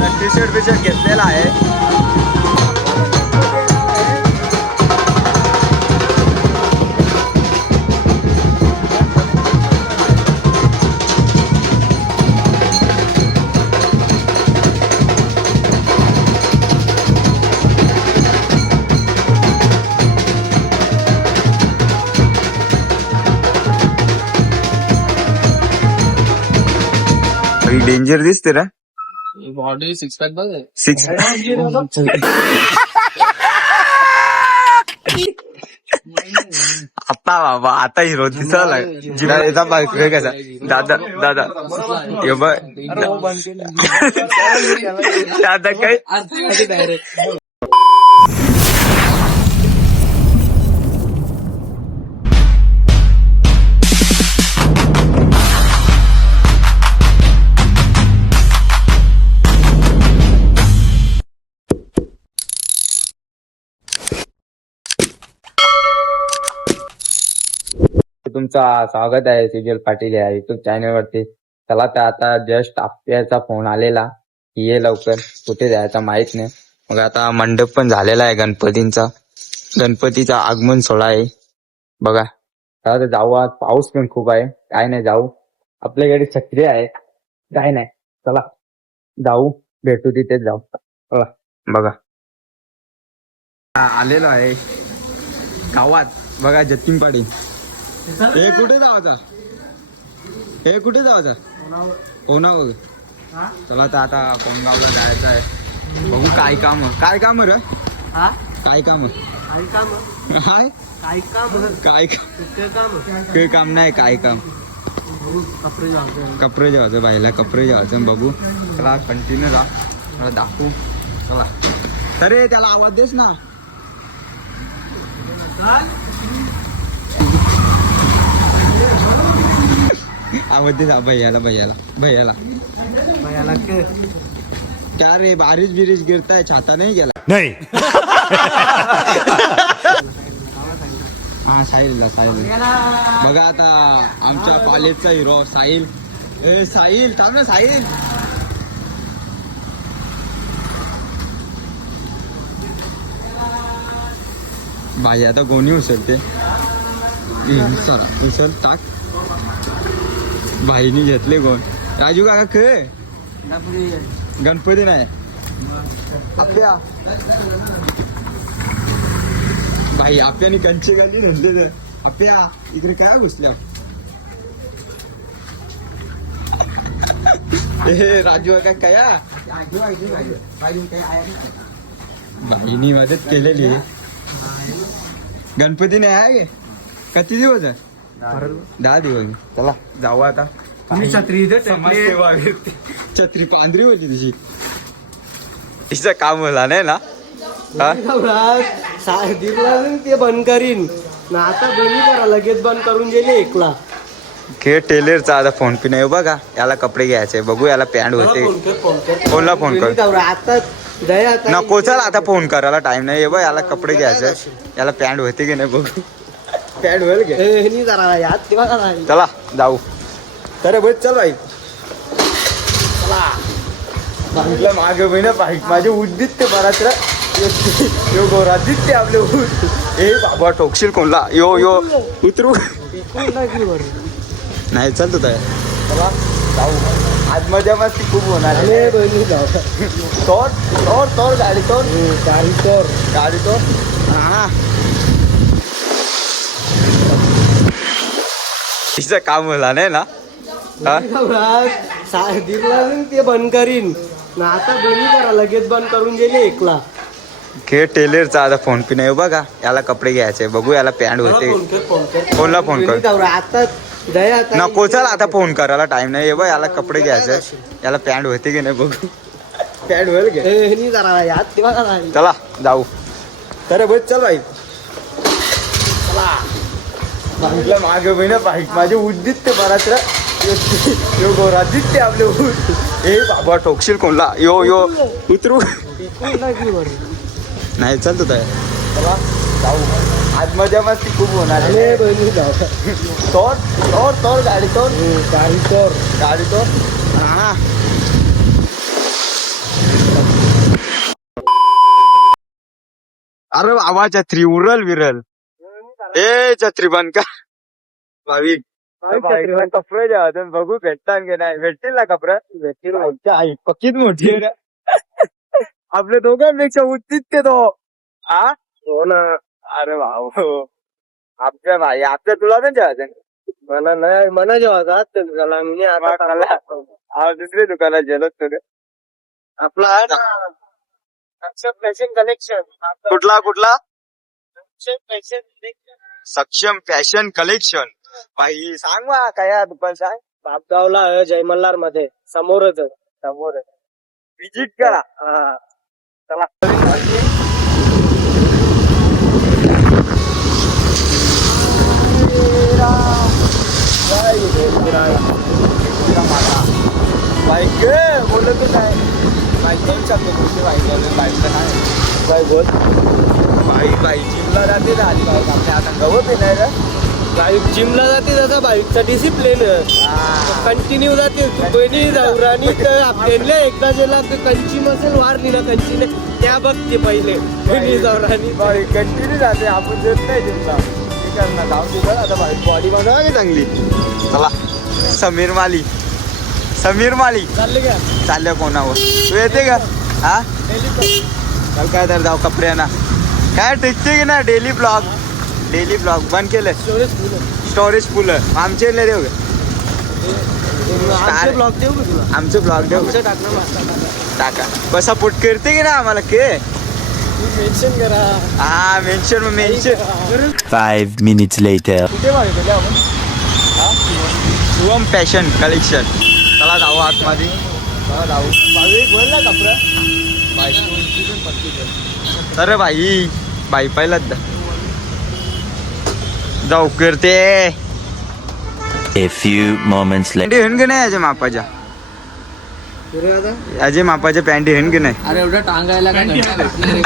T shirt बी shirt घेतलेला आहे. Danger दिसते ना. बॉडी सिक्स पॅक बघ सिक्स आता बाबा आता हिरो दिसायला जिना कसा? दादा दादा हे बघ. दादा काय? तुमचं स्वागत आहे सुजल पाटील या युट्यूब चॅनल वरती. चला तर आता जस्ट आपल्याचा फोन आलेला. की ये लवकर. कुठे जायचा माहीत नाही. मग आता मंडप पण झालेला आहे गणपतींचा. गणपतीचा आगमन सोहळा आहे. बघा. चला तर जाऊ आज. पाऊस पण खूप आहे. काय नाही जाऊ. आपल्याकडे छत्री आहे. काय नाही. चला. जाऊ. भेटू तिथेच जाऊ. चला. बघा. हा, आलेलो आहे. गावात. बघा जतीनपाडी. हे कुठे जायचा हे कुठे जायचा कोणा बघ चला तर आता कोणगावला जायचं आहे. बघू काय काम काय काम रे? हा? काय काम काय काम हाय? काय काम काय काम काम काही काम नाही काय काम? कपडे जेवायचं बाईला कपडे जेवायचं बघू. चला कंटिन्यू जा. दाखवू. चला. अरे त्याला आवाज देस ना. आवाज देस हा भैयाला भैयाला. भैयाला याला के क्या रे बारिश बिरिश गिरताय छाता नाही गेला नहीं. हा साहिलला साहिल. बघा आता आमच्या कॉलेजचा हिरो साहिल. ए साहिल थांब ना साहिल. भाई आता गोणी उचलते? सर उचल टाक. भाईनी घेतले कोण? राजू काका खे? गणपती नाही. आपल्या भाई आपल्याने कंचे घाली धरले तर. आप्या इकडे काय घुसल्या? ए राजू काय कया? भाईनी मदत केलेली. गणपती नाही आहे? किती दिवस आहे? दहा दिवस. चला जाऊ आता. तुम्ही छत्री इथे समाजसेवा. छत्री पांढरी होती तिची. तिचं काम होला नाही ना? हा? ते बंद करीन. ना आता दोन्ही करा लगेच बंद करून गेले एकला. खेळ टेलरचा आता फोन पे नाही बघा याला कपडे घ्यायचे बघू याला पॅन्ट होते. फोन कर फोन कर. कोणला फोन कर? दोन्ही करा. आता दया आता नको चल आता फोन करायला टाइम नाही. बघ याला कपडे घ्यायचे. याला पॅन्ट होते की नाही बघू. पॅन्ट होईल घे जरा यात नाही चला जाऊ. अरे बस चल बाईक बाईकला मागे बहिण बाईक माझे उद्दित ते बराच यो गोरा दिसते आपले. ए बाबा टोकशील कोणला? यो यो उतरू? नाही चल तू तयार. चला जाऊ. आज मजा मस्ती खूप होणार तोर तोर तोर गाडी तोर गाडी तर गाडी तोर हा. काम होला नाही ना? हा? दिला ते बंद करीन ना आता दोन्ही करा लगेच बंद करून गेले एकला खेळ टेलरचा आता फोन पे नाही बघा याला कपडे घ्यायचे. बघू याला पॅन्ट होते फोन कर फोन कर. कोणला फोन कर? आता दया आता नको चल आता फोन करायला टाइम नाही. ये बघ याला कपडे घ्यायचे. याला पॅन्ट होते की नाही बघू. पॅन्ट होईल घे. ए, यात तेव्हा का चला जाऊ. अरे बस चल बाईक सांगितलं मागे महिना पाहिजे माझे उद्दित्य महाराष्ट्र यो गोरादित्य आपले हे बाबा ठोकशील कोणला? यो यो. उतरू. नाही चालतो ताय आज मजा मस्ती खूप होणार तोर तोर तोर गाडी तोर. गाडी तोर. गाडी तोर. हा. अरे आवाज आहे उरल विरल ए छत्री बंद कर भाविक कपडे द्या अजून बघू भेटतात की नाही. भेटतील ना कपडे? आई पक्कीच मोठी आहे रे. आपल्या दोघांपेक्षा उच्चित ते तो. हा हो ना. अरे भाऊ. आपल्या भाई आपल्या तुला पण जेवायचं? मला नाही मना जेव्हा जात त्याला मी आता मला- दुसरी दुकानात गेलो तुझे आपला कलेक्शन कुठला कुठला? सक्षम फॅशन कलेक्शन भाई सांग वा काय दुकान सांग. बापगावला आहे जय मल्हारमध्ये. समोरच आहे. समोर विजिट करा. हा. बाईक बोलत नाही. बाईक कुठे बाईक बाईक तर नाही. बाई बोल बाई बाई जिमला जाते आली बाईक आपल्या आता गवत आहे नाही रे. बाईक जिमला जाते त्याचा बाईकचा डिसिप्लिन कंटिन्यू जाते. बहिणी जाऊरानी तर आपल्याला एकदा गेला तर कंची मसेल वारली ना कंचीने त्या बघते पहिले. बहिणी जाऊरानी बाई कंटिन्यू जाते. आपण देत नाही जिमला. दे आता बाई बॉडी बनवा चांगली. चला. समीर माली. समीर माली. चालले का? चालल्या कोणावर? तू येते का? हा? चल काय तर जाऊ कपड्याना. काय टिकते की ना डेली ब्लॉग. Daily blog. बंद केलं स्टोरेज फुल स्टोरेज फुलं आमचे नाही देऊ का? आमचे ब्लॉग देऊ आमचे ब्लॉग देऊ टाका. बस सपोर्ट करते की ना आम्हाला? के? मेन्शन करा. हा mention mention Five minutes later. कुठे माहिती आपण? हा? शिवम फॅशन कलेक्शन चला जाऊ आतमध्ये. चला जाऊ. भाई बोल ना कपडा. अरे भाई. बाई पहिलाच दा जाऊ करते. A few moments later. पॅन्टी हेन की नाही याच्या मापाच्या? पुरे आता याच्या मापाच्या पॅन्टी हेन की नाही? अरे एवढं टांगायला काय घंटा भेटणार आहे?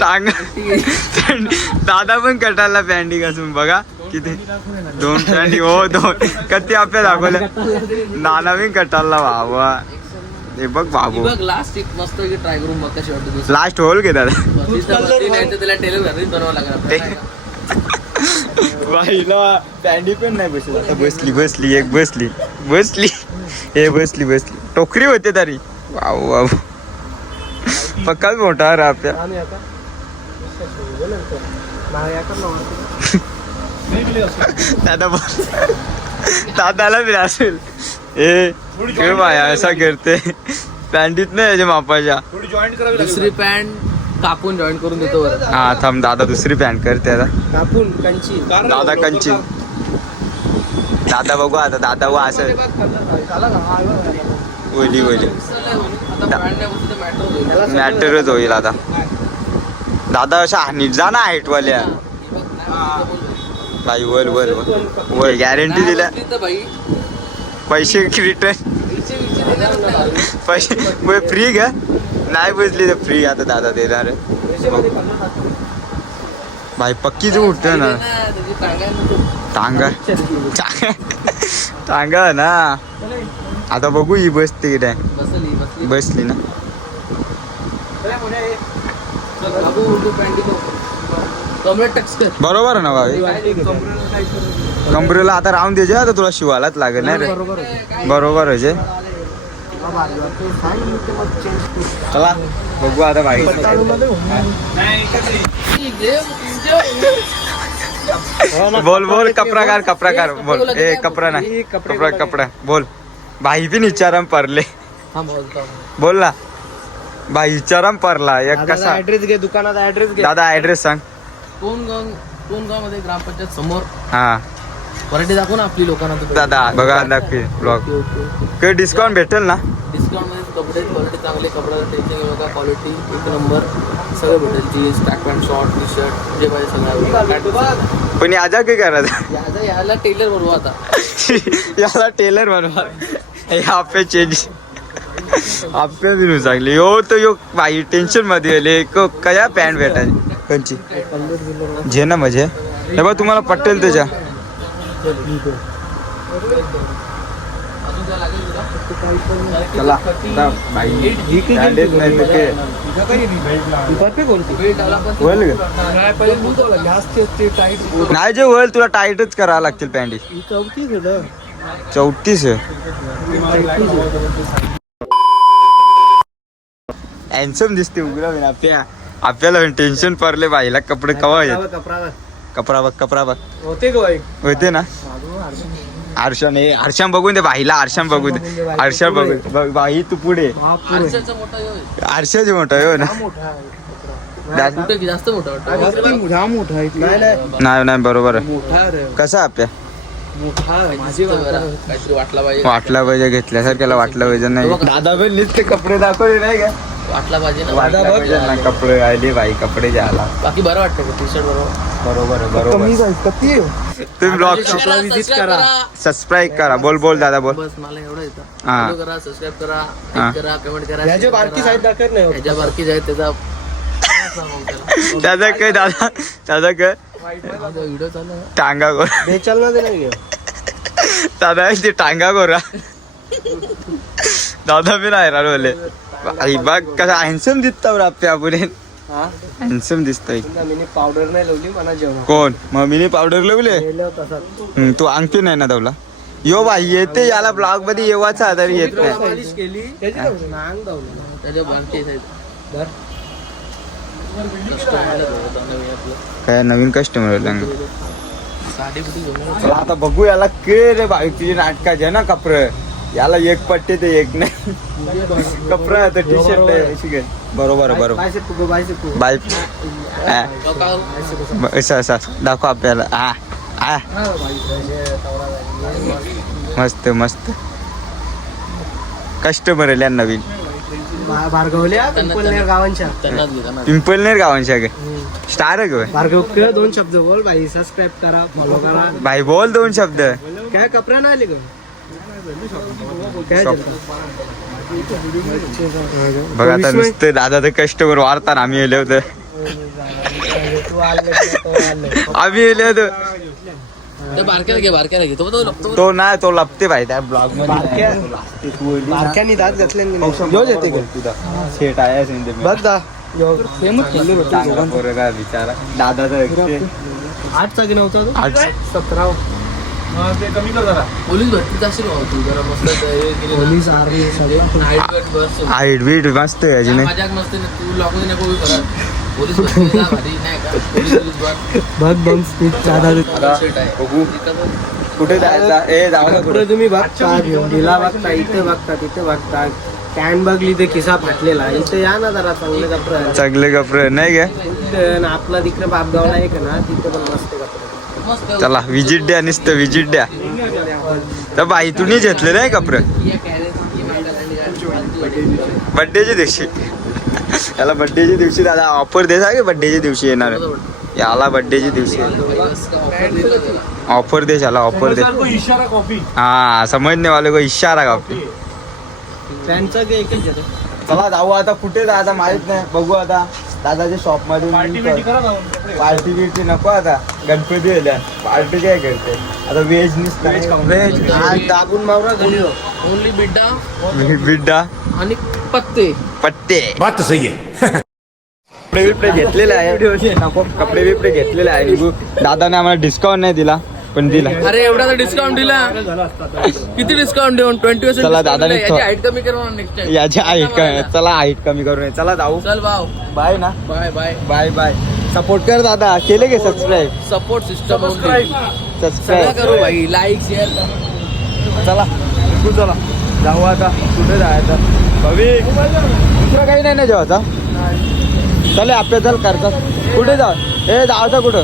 टांग दादा पण कटाला पॅन्टी कसून बघा. किती दोन पॅन्टी हो दोन कधी आपल्या दाखवल्या. नाना पण कटाला बाबा. हे बघ बाबू. बघ लास्ट एक मस्त ट्राय करून बघ कशी वाटते लास्ट होल घे दादा नाही तर त्याला टेलर बनवावं. बाईला पण नाही बसली. आता बसली बसली एक बसली. बसली. हे बसली बसली. टोकरी होते तरी. Wow wow. पक्काच मोठा रा आपल्या दादा दादाला बी असेल ए हे बाया असा करते पॅन्टीत नाही याच्या मापाच्या दुसरी पॅन्ट कापून जॉईन करून देतो बरं हा थांब दादा दुसरी पॅन्ट करते आता कापून कंची दादा कंची दादा बघू आता दादा वा असं ओली ओली मॅटरच होईल आता दादा अशा नीट जा ना हाईट वाल्या बाई वर वर वर वर गॅरंटी दिल्या पैसे रिटर्न पैसे फ्री घ्या नाही बसली तर फ्री आता दादा देणार भाई भाई पक्कीच उठतो ना। टांगा टांगा ना। आता बघू ही बसते की काय बसली ना। बरोबर ना भाई? कमरेला आता राहून द्यायचे आता तुला शिवायलाच लागेल नाही रे? बरोबर आहे. जे. चला बघू आता भाई बोल बोल कपडा काढ कपडा काढ बोल. ए कपडा नाही कपडा कपडा बोल. भाई बी विचारम परले. हा बोल ना. भाई विचारम परला एक कसा ऍड्रेस घे दुकानाचा ऍड्रेस घे. दादा ऍड्रेस सांग. कोण गाव कोण गावमध्ये ग्रामपंचायत समोर. हा. व्हरायटी दाखव ना आपली लोकांना तू दादा बघा दाखवे ब्लॉग काही डिस्काउंट भेटेल ना? डिस्काउंटमध्ये कपडे क्वालिटी चांगले घेऊ नका क्वालिटी एक नंबर सगळं भेटेल. Jeans track pant short T shirt जे पाहिजे सगळं. पण याचा काय करायचं याचा याला टेलर बनवू आता. याला टेलर बनवा. हे आपे चेंज आपे बिनू चांगली यो तो यो बाई टेन्शनमध्ये आले. क- कया पॅन्ट भेटायची? कंची जे ना म्हणजे हे बघ तुम्हाला पटेल त्याच्या अजून काय लागेल तुला चला नाही जे होईल तुला टाईटच करावं लागतील पॅन्टी. चौतीस हॅन्सम दिसते आपल्या आपल्याला टेन्शन पडले बाईला कपडे कवा येत कपडा कपडा बघ कपडा बघ. होते का बाई? होते ना? आरशाने आरशाम बघून दे बाईला आरशाम बघू दे. आरशा बघू दे. बघ, बाई तू पुढे. आरशाचा मोठा हो ना नाही नाही नाही नाही बरोबर आहे. कसा आपल्या? वाटला पाहिजे वाटला पाहिजे घेतल्यासारख्याला वाटलं पाहिजे नाही दादा पण नुसते कपडे दाखवले नाही का वाटला पाहिजे ना वाटलं पाहिजे ना कपडे आले बाई कपडे द्यायला बाकी बरं वाटतं टी शर्ट बरोबर बरोबर बरोबर किती तुम्ही ब्लॉग visit करा. सबस्क्राईब करा बोल बोल दादा बोल बस मला एवढं येतं हा. करा सबस्क्राईब करा हा. करा कमेंट करा बारकी. साईड दाखवत नाही होत. ह्याच्या बारकी आहेत त्याचा? दादा काय दादा दादा काय टांगा गोरा. दादा ते टांगा गोरा. दादा बी नाही राहिलो बोले आई बघ कसा हॅन्सम दिसता पुढे. हा? हॅन्सम दिसतोय. पावडर नाही लावली मला जेवण. कोण? मम्मीने पावडर लावले? तू अंगठी नाही ना दवला? यो बाई येते याला ब्लॉगमध्ये येवाचा तरी येत नाही काय नवीन कस्टमर साडी आता बघू याला के रे बाई तुझी नाटकाचे ना कपडे याला एक पट्टे ते एक नाही. कपडा आता टी शर्ट आहे बरोबर बरोबर. बायसे बाय असं असं. दाखव आपल्याला. हा हा. मस्त मस्त. कस्टमर आहे नवीन. भा- भार्गवल्या पिंपलनेर गावांच्या. पिंपलनेर स्टार आहे ग. भार्गव किंवा दोन शब्द बोल भाई सबस्क्राईब करा फॉलो करा. भाई बोल दोन शब्द. काय कपडा नाही आले का काय? बघ आता. नुसतं दादा तर कस्टमर वारताना आम्ही येले होतो. तू आलं की तो आलं. आम्ही येले होतो. ते बारक्याला घे बारक्याला घे तो तो तो- तो नाही तो लपते भाई त्या ब्लॉग बारक्यानी दात घातले? योज येते का सेट आहे बघ दा यो सेमच केली होती. चांगला पोरगा बिचारा दादाचा. आठचा की नव्हता तो आठ सतरा पोलीस भरती जाशील भाऊ तू जरा मस्त हे केली ना. पोलीस आर्मी सगळं Night guard बस. हाईट बीट मस्त आहे मस्ती. तू नको करत. पोलीस भरती जा भारी नाही का? पोलीस पोलीस बन. बघ बघ स्पीड जादा आता सेट आहे. बघू. इथं पण कुठे जायचा ए जाऊ ना पुढे तुम्ही बघता भिवंडीला बघता इथे बघता तिथे बघता. कॅन बघली तर खिसा फाटलेला. इथे या ना जरा चांगले कपडे चांगले कपडे नाही गे आपला तिकडे बापगावला एक आहे ना तिथे पण मस्त कपडे मस्त. चला विजिट द्या नुसतं विजिट द्या. तर बाई तुम्ही घेतले नाही कपडे? ही बड्डेच्या दिवशी. याला बड्डेच्या दिवशी दादा ऑफर दे सांगे बड्डेच्या दिवशी येणार. याला बड्डेच्या दिवशी. ऑफर दे याला ऑफर दे. हा समजने वाले को इशारा येतं चला जाऊ आता कुठे जायचं माहीत नाही. बघू आता. दादाच्या शॉपमध्ये पार्टी बिर्टी नको आता. गणपती आल्या पार्टी काय करते? आता व्हेज व्हेज आज दाबून मावरा. ओनली बिड्डा बिड्डा. आणि पत्ते. पट्टे बात सही है. कपडे बिपडे घेतलेले आहे. नको कपडे बिपडे घेतलेले आहे. दादाने आम्हाला डिस्काउंट नाही दिला पण दिला. अरे एवढा डिस्काउंट दिला. किती डिस्काउंट देऊन? ट्वेंटी चला, दादाने याची थो- हाईट कमी करणार नेक्स्ट टाइम याची हाईट कमी चला हाईट कमी करू नये चला जाऊ. चल भाऊ. बाय ना. Bye bye bye bye support कर दादा. केले गे सबस्क्राईब सपोर्ट सिस्टम सगळं सबस्क्राईब करू भाई. लाईक शेअर चला. निघू चला. जाऊ आता कुठे जायचं? भवी दुसरं काही नाही ना जेवायचा? चले आपल्या चल करतात. कुठे जा? हे जायचं कुठं?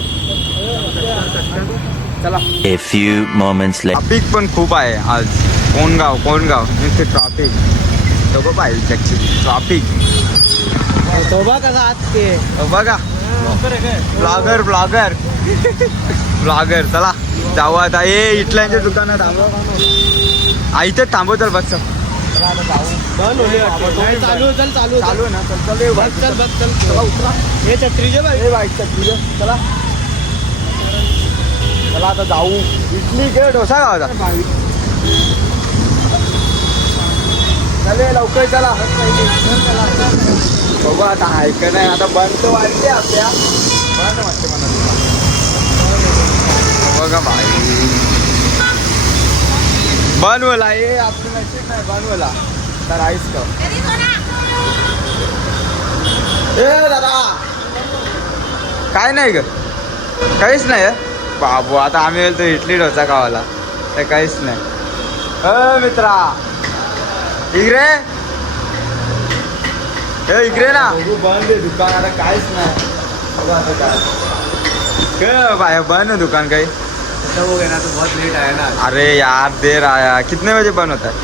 चला. A few moments later. Traffic पण खूप आहे आज. कोण गाव कोण गाव नुसते ट्रॉफिक सगळं पाहिजे ट्रॉफिक तो बघ कसा आत ते बघा. ब्लॉगर ब्लॉगर ब्लॉगर चला. जाऊ आता. ए इटल्यांच्या दुकानात थांबव आ इथं थांबव चल बस. चल चालू चल चालू आहे ना चल चल ए, चल चल चला उतरा हे बाई बाईक चल. चला चला आता जाऊ. इडली किंवा डोसा गावाचा चालेल लवकर चला. बघू आता ऐक नाही? आता बंद वाटते आपल्या. बंद वाटते मला बघा बाई बनवला हे आपलं नशीब नाही बनवला तर आईस का ए दादा. काय नाही ग. काहीच नाही हं? बाबू आता आम्ही गेलो तो इडली डोसा खावाला तर काहीच नाही. अ मित्रा. इकडे? ए इकडे ना. बंद आहे दुकान आता काहीच नाही. बाय बंद है दुकान काही. हो गया ना तो बहुत लेट आया ना अरे यार देर आया। कितने बजे बंद होता है?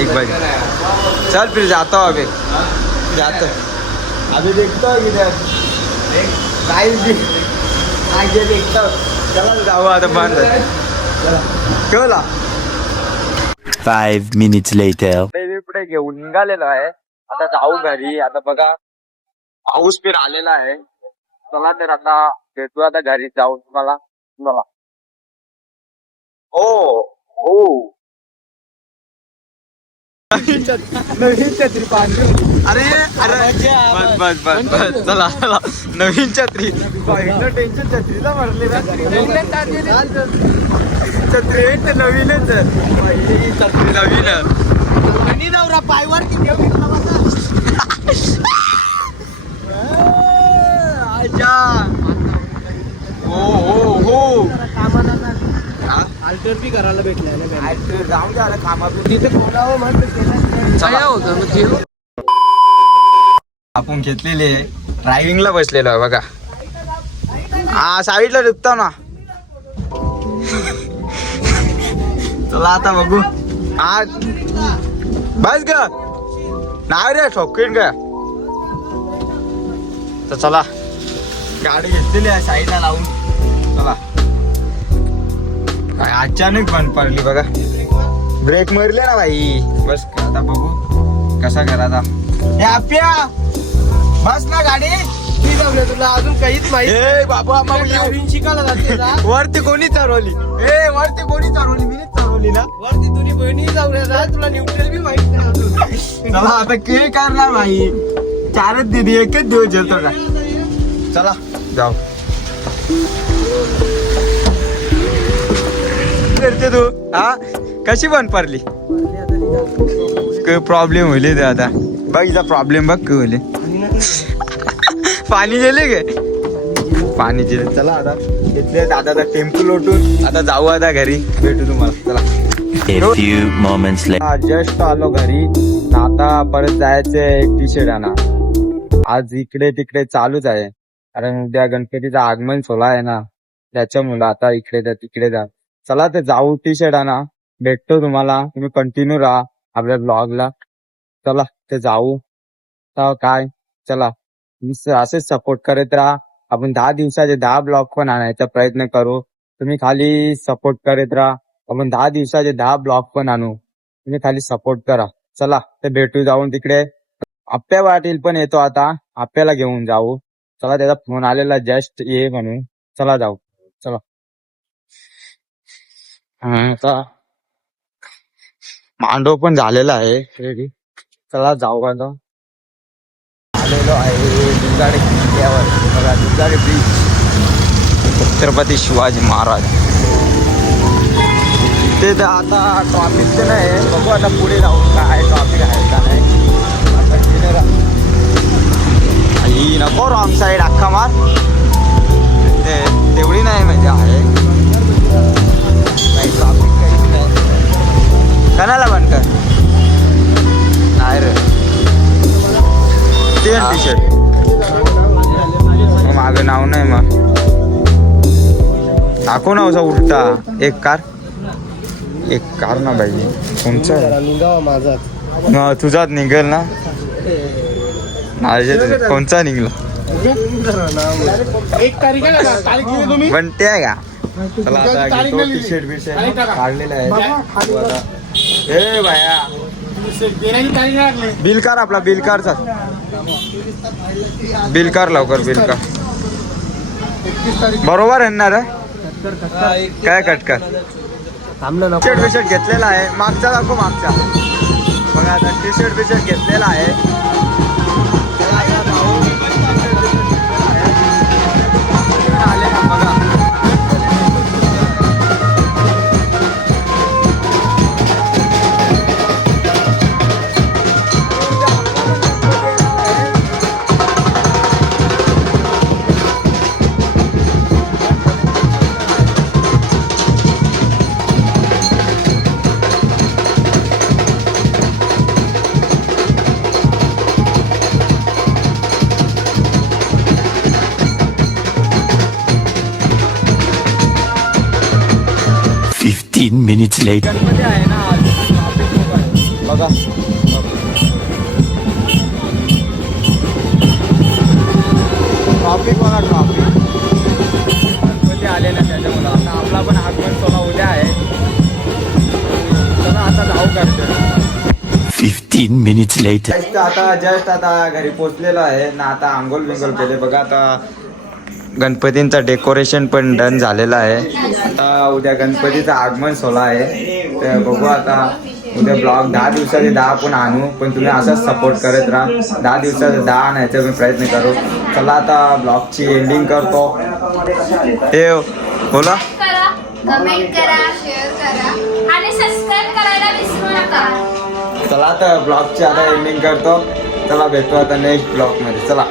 एक बजे। चल फिर जाता हूँ अभी। जाता। अभी देखता हूँ किधर. आगे देखता हूँ. चला जाऊ आता बंद चला। ठेवला Five minutes later. मी पुढे घेऊन निघालेलो आहे. आता जाऊ घरी. आता बघा पाऊस फिर आलेला आहे. चला तर आता भेटू आता घरी जाऊ तुम्हाला. चला ओ ओ नवीन छत्री पाहिजे अरे अरे. बस बस बस बस. चला चला. नवीन छत्री. टेन्शन छत्रीला भरले छत्री नवीनच छत्री नवीन. आणि नवरा पायवर किती आजा हो हो हो. अल्टर बी करायला आज जाऊन द्या कामातून. तिथे बोलावं म्हणलं चला. होतं आपण घेतलेले ड्रायव्हिंगला बसलेलो आहे बघा. हा साईडला दुखतो ना. चला आता बघू. हा. बस ग. नाही रे ठोकीन ग. तर चला. गाडी घेतलेली आहे साईडला लावून. चला. काय अचानक बंद पडली बघा. ब्रेक मारले ना भाई. बस आता बघू कसा करायचा. हे आप्या! बस ना गाडी. मी जाऊया तुला अजून काहीच माहीत बाबा ड्रायव्हिंग शिकायला जाते ना. वरती कोणी चालवली? ए वरती कोणी चालवली? मी चालवली ना. वरती तुझी बहिणी जाऊया जा तुला न्यूट्रल बी माहीत नाही अजून. चला आता के करणार भाई? चारच दिदी एकच दिवस जेलतो का? चला. जाऊ. करते तू? हा? कशी बंद पडली? प्रॉब्लेम होईल ते आता. बघ हिचा प्रॉब्लेम बघ काय होईल. पाणी गेले गे पाणी गेले. चला आता. घेतले दादा टेम्पो लोटून आता जाऊ आता घरी. भेटू तुम्हाला. चला. जस्ट आलो घरी. आता परत जायचंय टी शर्ट आणा. आज इकडे तिकडे चालूच आहे. कारण उद्या गणपतीचं आगमन सोहळा आहे ना त्याच्यामुळं आता इकडे जा तिकडे जा. चला ते जाऊ टी शर्ट आणा. भेटतो तुम्हाला. तुम्ही कंटिन्यू राहा आपल्या ब्लॉगला चला ते जाऊ. तर काय? चला. असेच सपोर्ट करत राहा. आपण दहा दिवसाचे दहा ब्लॉग पण आणायचा प्रयत्न करू. तुम्ही खाली सपोर्ट करत राहा. आपण दहा दिवसाचे दहा ब्लॉग पण आणू. तुम्ही खाली सपोर्ट करा. चला ते भेटू जाऊन तिकडे. आप्या वाटील पण येतो आता. आप्याला घेऊन जाऊ. चला त्याचा फोन आलेला जस्ट ये म्हणून. चला जाऊ. चला. आता मांडव पण झालेला आहे रेडी चला जाऊ आता. आलेलो आहे दुधाडे किल्ल्यावर. बघा दुधाडे बीच छत्रपती शिवाजी महाराज. ते आता ट्रॉफिक तर नाही आहे. बघू आता पुढे जाऊ. नको रॉंग साईड अख्खा मार. ते तेवढी नाही म्हणजे आहे. काही ट्रॉफिक काहीच नाही. कणाला बंद कर. नाही रे. ते टी शर्ट मागं नाव नाही मग. दाखव ना उलटा. एक कार. एक कार ना पाहिजे आहे? निघावा माझा तुझाच निघेल ना? माझ्या कोणचा निघला? एक तारीख आहे ना तारीख दिली तुम्ही? पण ते आहे का? चला आता घेतो टी शर्ट बिशर्ट काढलेलं आहे आता- ए बाया. देण्याची तारीख लागली. बिल कर आपला बिल करचा बिल कर लवकर बिल कर एकतीस तारीख. बरोबर आहे ना रे? काय कट कर? थांबलं टी शर्ट बिशर्ट घेतलेला आहे. मागचा दाखव मागचा. बघा आता टी शर्ट बिशर्ट घेतलेला आहे. खूप आहे. बघा. ट्रॉफिक बघा ट्रॉफिक गणपती आले ना त्याच्यामुळं. आता आपला पण आगमन सोहळा उद्या आहे. चला आता जाऊ करतो minutes later. जस्ट आता जस्ट आता घरी पोचलेलो आहे. ना आता आंघोळ बिंगोल केले. बघा आता गणपतींचं डेकोरेशन पण डन झालेलं आहे. आता उद्या गणपतीचं आगमन सोहळा आहे. तर बघू आता उद्या ब्लॉग दहा दिवसाचे दहा पण आणू पण तुम्ही असाच सपोर्ट करत राहा. दहा दिवसाचे दहा आणायचा मी प्रयत्न करू. चला आता ब्लॉगची एंडिंग करतो. हे बोला. करा कमेंट करा शेअर करा. आणि सबस्क्राईब करायला विसरू नका. चला आता ब्लॉगची आता एंडिंग करतो. चला भेटू आता नेक्स्ट ब्लॉगमध्ये. चला.